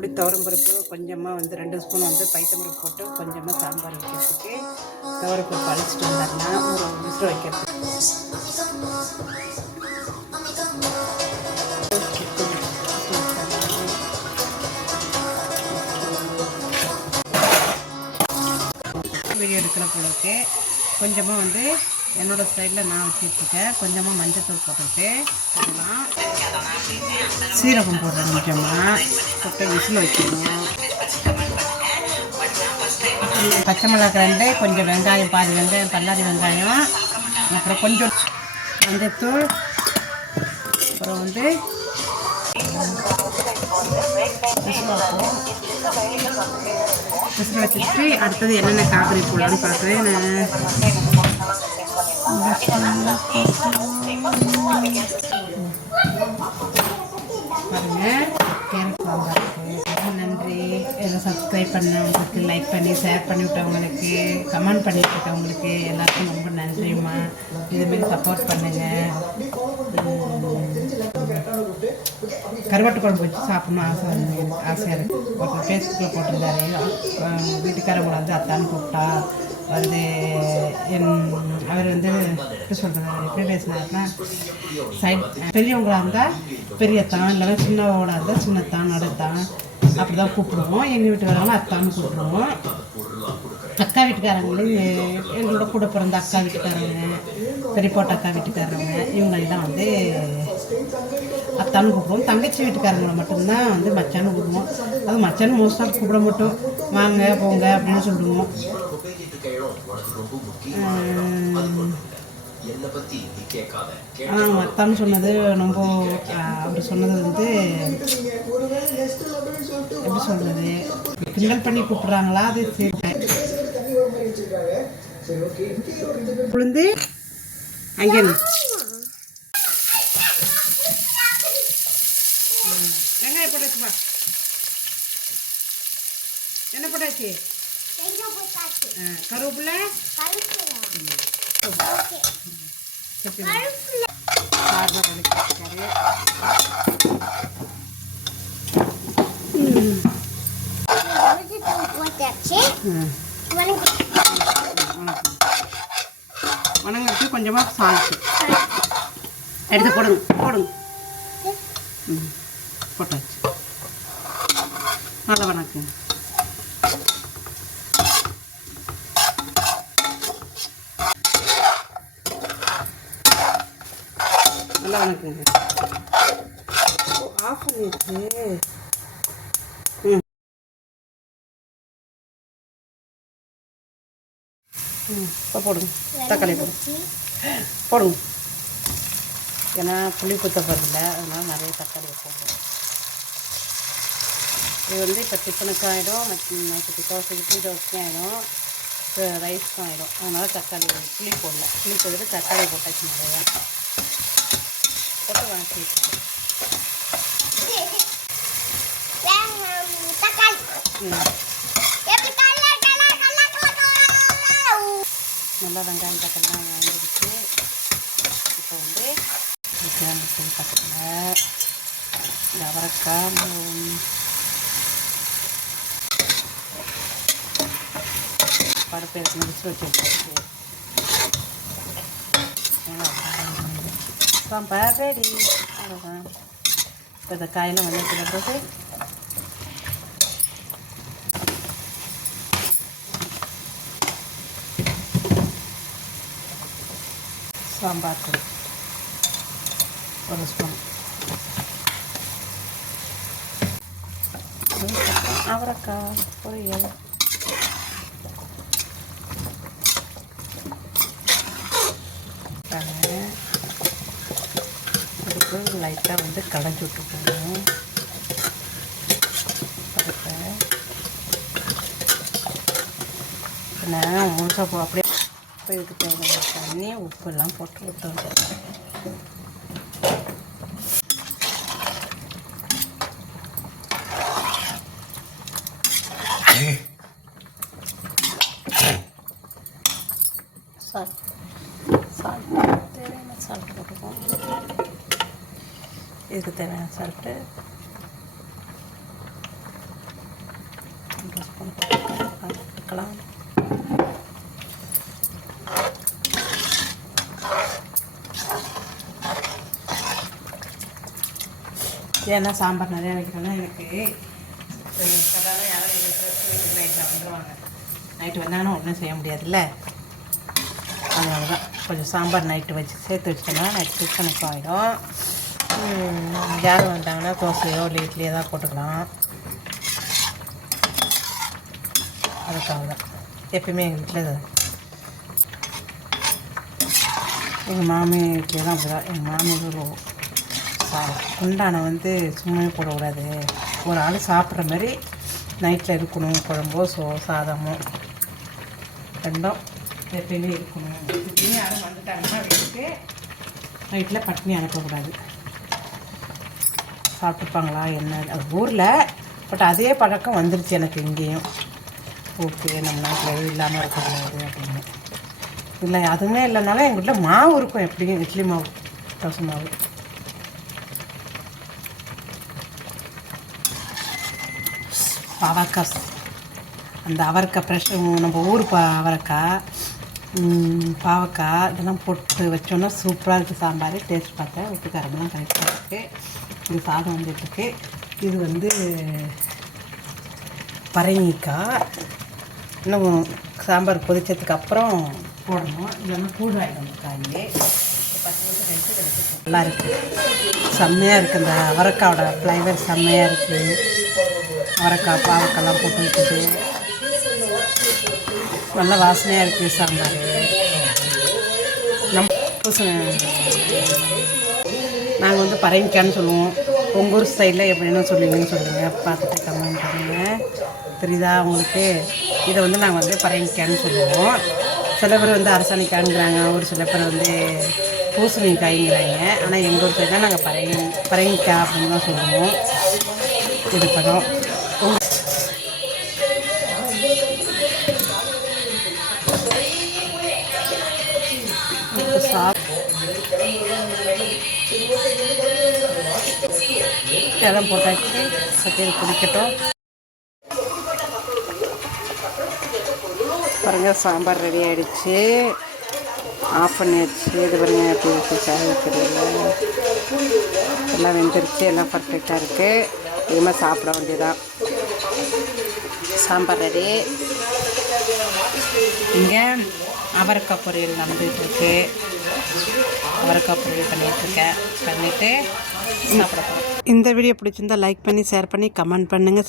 பொடி துவரம்பருப்பு கொஞ்சமாக வந்து 2 ஸ்பூன் வந்து பைத்தம்பருப்பு போட்டு கொஞ்சமாக சாம்பார் வைக்கிறதுக்கு துவரம்பருப்பு அழைச்சிட்டு வந்தாருன்னா ஒரு விசில் வைக்கிறதுக்கு வீடியோ எடுக்கிற பொழுதுக்கு கொஞ்சமாக வந்து என்னோடய ஸ்டைலில் நான் வச்சுருக்கேன். கொஞ்சமாக மஞ்சத்தூள் போட்டுட்டு சீரகம் போடுறேன், கொஞ்சமாக போட்டு விசில் வைக்கணும். பச்சை மிளகாய் 2, கொஞ்சம் வெங்காயம், பாதி வெங்காயம், பல்லாரி வெங்காயம், அப்புறம் கொஞ்சம் மஞ்சத்தூள், அப்புறம் வந்து விசில் வச்சுட்டு அடுத்தது என்னென்ன காய்கறி போடலான்னு பார்க்குறேன். பாருங்கள், கேரட் சாம்பார் இருக்குது. நன்றி. இதை சப்ஸ்கிரைப் பண்ணவங்களுக்கு, லைக் பண்ணி ஷேர் பண்ணி விட்டவங்களுக்கு, கமெண்ட் பண்ணிட்டு இருக்கவங்களுக்கு எல்லாருக்கும் ரொம்ப நன்றிம்மா. இதுமாரி சப்போர்ட் பண்ணுங்கள். கருவாட்டு குழம்பு வச்சு சாப்பிட்ணும் ஆசையாக இருக்குது. ஒருத்தர் ஃபேஸ்புக்கில் போட்டிருந்தாரு, வீட்டுக்காரங்களை வந்து அத்தான்னு கூப்பிட்டா வந்து அவர் வந்து எப்படி சொல்கிறாரு, எப்படி பேசினாருன்னா சைட் பெரியவங்களாக இருந்தால் பெரியத்தான், இல்லைன்னா சின்னவோட இருந்தால் சின்னத்தான், நடுத்தான், அப்படி தான் கூப்பிடுவோம். எங்கள் வீட்டுக்காரங்களும் அத்தான்னு கூப்பிடுவோம். அக்கா வீட்டுக்காரங்களையும் எங்களோட கூட பிறந்த அக்கா வீட்டுக்காரங்க, பெரியப்போட்ட அக்கா வீட்டுக்காரங்க, இவங்களெல்லாம் வந்து அத்தான்னு கூப்பிடுவோம். தங்கச்சி வீட்டுக்காரங்களை மட்டும்தான் வந்து மச்சான்னு கூப்பிடுவோம். அது மச்சான்னு மோஸ்ட்டாக கூப்பிட மாட்டோம், வாங்க போங்க அப்படின்னு சொல்லுவோம். அத்தான்னு சொன்னது ரொம்ப அப்படி சொன்னது வந்து எப்படி சொல்கிறது, கிண்டல் பண்ணி கூப்பிட்றாங்களா, அது உளுந்து அங்கே வெங்காயம் போட்டாச்சுப்பா. என்ன போட்டாச்சு? கருவேப்பிலை, வணங்கிறதுக்கு கொஞ்சமாக சால்ட்டு எடுத்து போடுங்க. போட்டாச்சு. நல்லா வணக்குங்க. நல்லா வணக்குங்க. ஆஃப் பண்ணிடுச்சு. இப்போ போடுங்க, தக்காளி போடுங்க. ஏன்னா புளி குத்தப்படுறதில்ல, அதனால் நிறைய தக்காளி போடுறோம். இது வந்து இப்போ டிஃபனுக்கு ஆகிடும், நைட்டுக்கு தோசைக்கு இட்லி தோசைக்கும் ஆகிடும், இப்போ ரைஸ்க்கும் ஆகிடும். அதனால் தக்காளி புளி போடல. புளி போட்டு தக்காளி போட்டாச்சு நிறையா போட்டு வணக்கி நல்லா வெங்காயம் தக்காளிலாம் வாங்கிடுச்சு. இப்போ வந்து பக்கத்தில் அவரைக்காய், பருப்பு எடுத்து முடிச்சு வச்சுருக்காச்சு. சாம்பார் ரெடி. அவ்வளோதான். இப்போ இந்த காயெல்லாம் வந்துட்டு பிறகு சாம்பார் பொடி 1 ஸ்பூன், அவரைக்காய் பொரியல், அதுக்கு லைட்டாக வந்து கடைஞ்சி விட்டுக்கணும். பருப்பை நான் முழுசாக அப்படியே இதுக்கு தேவையான தண்ணி உப்பெல்லாம் போட்டு விட்டுருவோம். சால்ட் தேவையான சால்ட் போட்டுப்போம். இதுக்கு தேவையான சால்ட்டு பார்க்கலாம். ஏன்னா சாம்பார் நிறையா வைக்கிறேன்னா எனக்கு கதான யாரும் வீட்டுக்கு நைட்டில் வந்துடுவாங்க. நைட்டு வந்தாங்கன்னா ஒன்றும் செய்ய முடியாதுல்ல. அதனால தான் கொஞ்சம் சாம்பார் நைட்டு வச்சு சேர்த்து வச்சிட்டோம்னா நைட்டு டிஃபனுக்கு ஆகிடும். யாரும் வந்தாங்கன்னா தோசையோ இல்லை இட்லியோ தான் போட்டுக்கலாம். அதுக்காக தான் எப்பயுமே எங்கள் வீட்டில் எங்கள் மாமி வீட்டில் தான் அப்படி தான். எங்கள் மாமியார் குண்டானை வந்து சும்மாவே போடக்கூடாது, ஒரு ஆள் சாப்பிட்ற மாதிரி நைட்டில் இருக்கணும். குழம்போ சாதமோ ரெண்டும் எப்பயுமே இருக்கணும். இப்படின்னு யாரும் வந்துட்டாங்கன்னா வீட்டுக்கு நைட்டில் பட்டினி அனுப்பக்கூடாது. சாப்பிட்டுப்பாங்களா என்ன அது ஊரில், பட் அதே பழக்கம் வந்துருச்சு எனக்கு இங்கேயும். ஓகே நம்ம நாட்டில் எதுவும் இல்லாமல் இருக்கக்கூடாது அப்படின்னு. இல்லை அதுவுமே இல்லைனாலும் எங்கள் வீட்டில் மாவு இருக்கும், எப்படியும் இட்லி மாவு தோசை மாவு. அவரைக்காய், அந்த அவரைக்காய் ஃப்ரெஷ் நம்ம ஊர் அவரைக்காய் பாவக்காய் இதெல்லாம் போட்டு வச்சோன்னா சூப்பராக இருக்குது சாம்பார். டேஸ்ட் பார்த்தேன், உப்பு காரமெல்லாம் கரெக்டாக இருக்குது. இது சாதம் வந்துட்டுருக்கு. இது வந்து பரங்கிக்காய். இன்னும் சாம்பார் கொதிச்சதுக்கு அப்புறம் போடணும், இல்லைன்னா கூழாயிடும் காய். 10 நிமிஷம் கழிச்சு நல்லா இருக்குது, செம்மையாக இருக்குது. அந்த அவரைக்காயோட ஃப்ளேவர் செம்மையாக இருக்குது. அவரைக்காய் பாவக்காய்லாம் போட்டு வைக்கிது, நல்லா வாசனையாக இருக்குது சாம்பார். நாங்கள் வந்து பரங்கிக்காய்னு சொல்லுவோம். உங்கள் ஊர் சைடில் எப்படின்னு சொல்லுவீங்கன்னு சொல்லுங்கள், பார்த்துட்டு கமெண்ட் பண்ணுங்கள். தெரியுதா உங்களுக்கு? இதை வந்து நாங்கள் வந்து பரங்கிக்காய்னு சொல்லுவோம். சில பேர் வந்து அரசாணிக்காய்ங்கிறாங்க, ஒரு சில பேர் வந்து பூசணிக்காய்ங்கிறாங்க. ஆனால் எங்கள் ஊர் சைடில் நாங்கள் பரங்கிக்காய் அப்படின்னு தான் சொல்லுவோம். இது படம் எல்லாம் போட்டாச்சு. சட்டியில் குடிக்கட்டும். பாருங்கள் சாம்பார் ரெடி ஆகிடுச்சு, ஆஃப் பண்ணியாச்சு. இது பாருங்கள் எப்படி இருக்குது தெரியல, எல்லாம் வெந்துருச்சு, எல்லாம் பர்ஃபெக்டாக இருக்குது. இதுமாதிரி சாப்பிட வேண்டியதான். சாம்பார் ரெடி. இங்கே அவரைக்காய் பொரியல் நடந்துகிட்ருக்கு. அவரைக்காய் பொரியல் பண்ணிகிட்டு சாப்பிட போகிறோம். இந்த வீடியோ பிடிச்சிருந்தால் லைக் பண்ணி ஷேர் பண்ணி கமெண்ட் பண்ணுங்கள்.